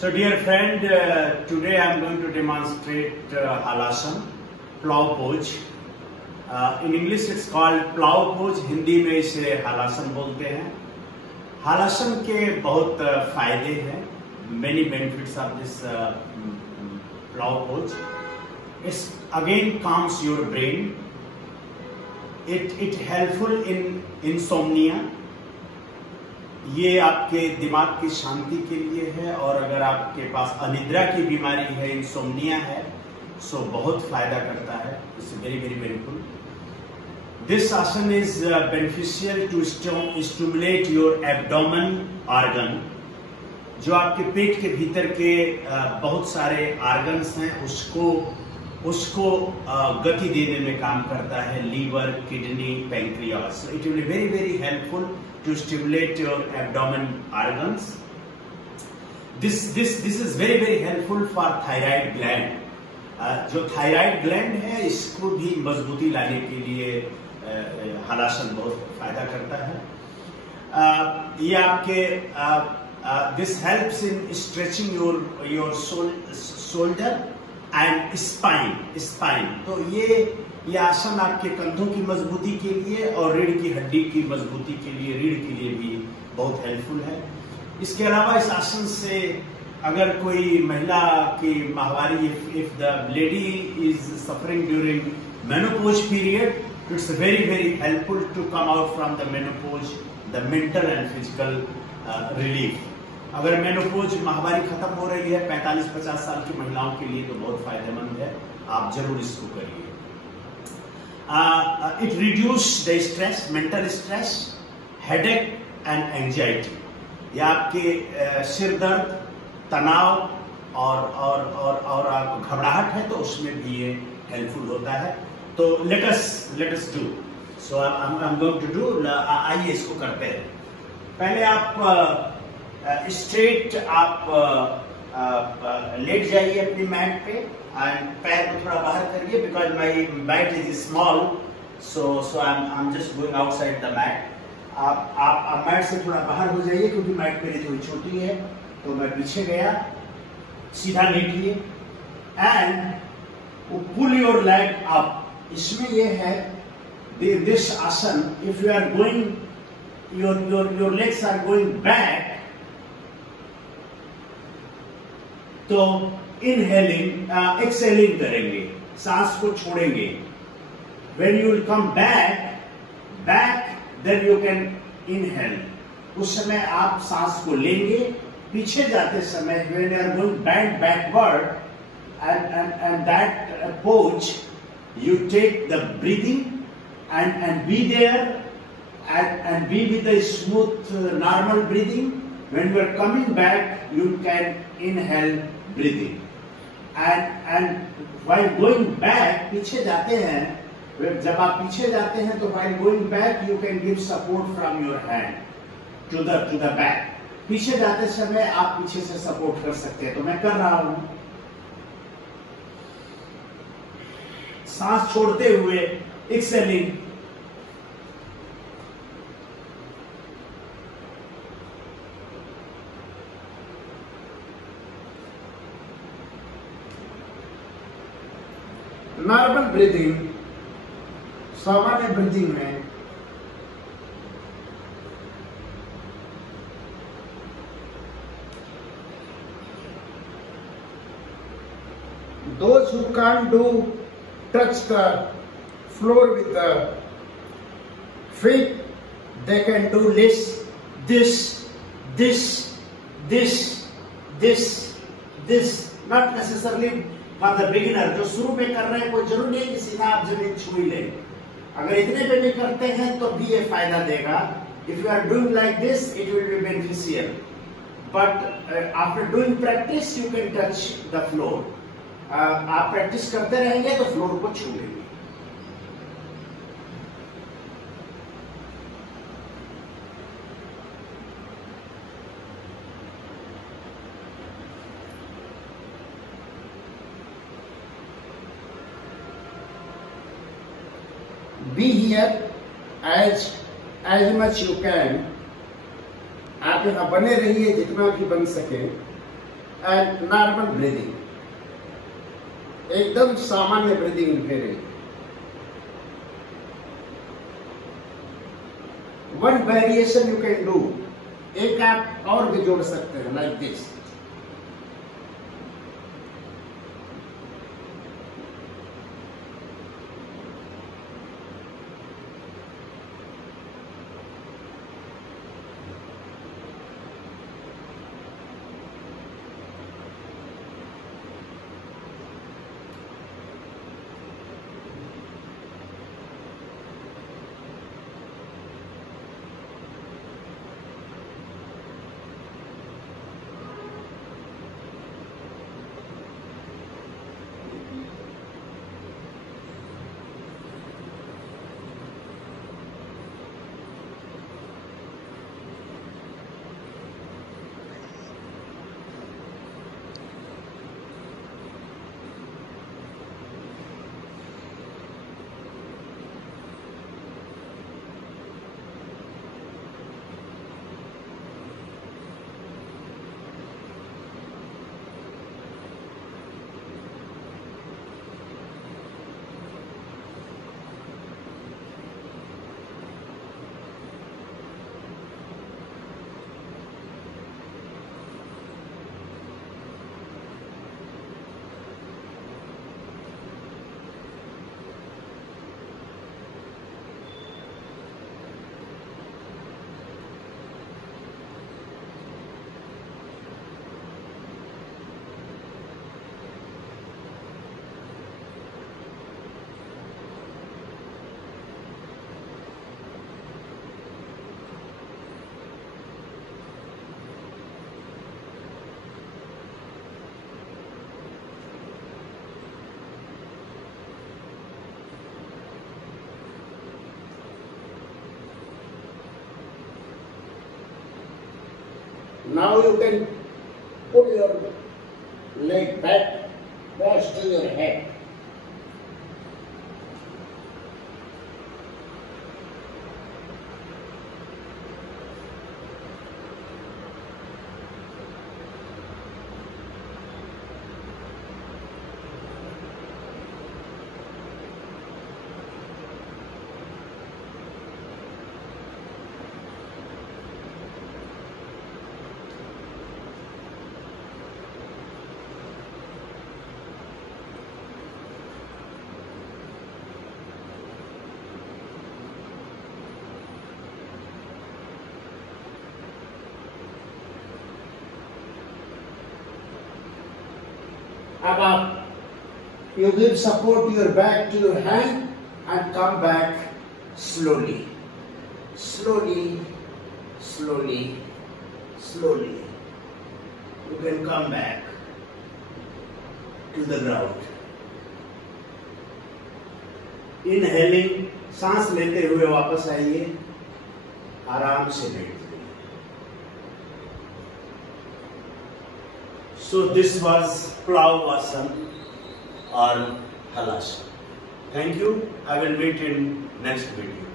So dear friend, today I am going to demonstrate halasana, plow pose. In English it's called plow pose, Hindi में इसे हालासन बोलते हैं। हालासन के बहुत फायदे हैं, many benefits of this plow pose. It again calms your brain. It helpful in insomnia. ये आपके दिमाग की शांति के लिए है, और अगर आपके पास अनिद्रा की बीमारी है, इंसोम्निया है, सो बहुत फायदा करता है। It's very very benefit. This asana is beneficial to stimulate your abdomen organ. जो आपके पेट के भीतर के बहुत सारे ऑर्गन्स हैं, उसको गति देने में काम करता है। Liver, kidney, pancreas. It will be very very helpful to stimulate your abdomen organs. This is very very helpful for thyroid gland. जो थायराइड ग्लैंड है, इसको भी मजबूती लाने के लिए हलासन बहुत फायदा करता है। ये आपके this helps in stretching your shoulder and spine. तो ये आसन आपके कंधों की मजबूती के लिए और रीढ़ की हड्डी की मजबूती के लिए, रीढ़ के लिए भी बहुत हेल्पफुल है। इसके अलावा इस आसन से अगर कोई महिला की माहवारी, if the lady is suffering during menopause period, it's very very helpful to come out from the menopause, the mental and physical relief. अगर मेनोपॉज माहवारी खत्म हो रही है 45-50 साल की महिलाओं के लिए, तो बहुत फायदेमंद है। आप जरूर इसको करिए। It reduce the stress, mental stress, headache and anxiety. ये आपके सिर दर्द, तनाव और घबराहट है, तो उसमें भी ये हेल्पफुल होता है। तो let us do. So I'm going to do. आइए इसको करते हैं। पहले आप स्ट्रेट लेट जाइए अपनी मैट पे, एंड पैर को थोड़ा बाहर करिए, because my mat is small, so I am just going outside the mat. आप मैट से थोड़ा बाहर हो जाइए, क्योंकि मैट मेरी थोड़ी छोटी है। तो मैं पीछे गया, सीधा लेटिए and pull your leg up. इसमें ये है this asana, if you are going your legs are going back, तो इनहेलिंग एक्सहेलिंग करेंगे, सांस को छोड़ेंगे। When you will come back, then you can inhale. उस समय आप सांस को लेंगे। पीछे जाते समय when you are going backward and that pose, you take the breathing and be there and be with the smooth normal breathing. When you are coming back, you can inhale breathing. And while going back, पीछे जाते हैं, जब आप पीछे जाते हैं, तो while going back you can give support from your hand to the back. पीछे जाते समय आप पीछे से सपोर्ट कर सकते हैं। तो मैं कर रहा हूं, सांस छोड़ते हुए एक्सहेलिंग, नॉर्मल ब्रीदिंग, सामान्य ब्रीदिंग में those who can't touch the floor with the feet, they can do this, not necessarily for the beginner. जो शुरू में कर रहे हैं, कोई जरूरी नहीं कि सीधा आप जमीन छू ही लें। अगर इतने पे भी करते हैं तो भी ये फायदा देगा। If you are doing like this, it will be beneficial. But after doing practice, you can touch the floor. आप प्रैक्टिस करते रहेंगे तो फ्लोर को छू लेंगे। Be here as much you can. आप यहाँ बने रहिए जितना भी बन सके। and normal breathing. एकदम सामान्य ब्रीदिंग करें. One variation you can do, एक आप और भी जोड़ सकते हैं like this. Now you can put your leg back close to your head. अब आप you will support your back to your hand and come back slowly, slowly, slowly, slowly. You can come back to the ground. Inhaling, सांस लेते हुए वापस आइए, आराम से बैठ. So this was Plavasana or Halasana. Thank you. I will meet in next video.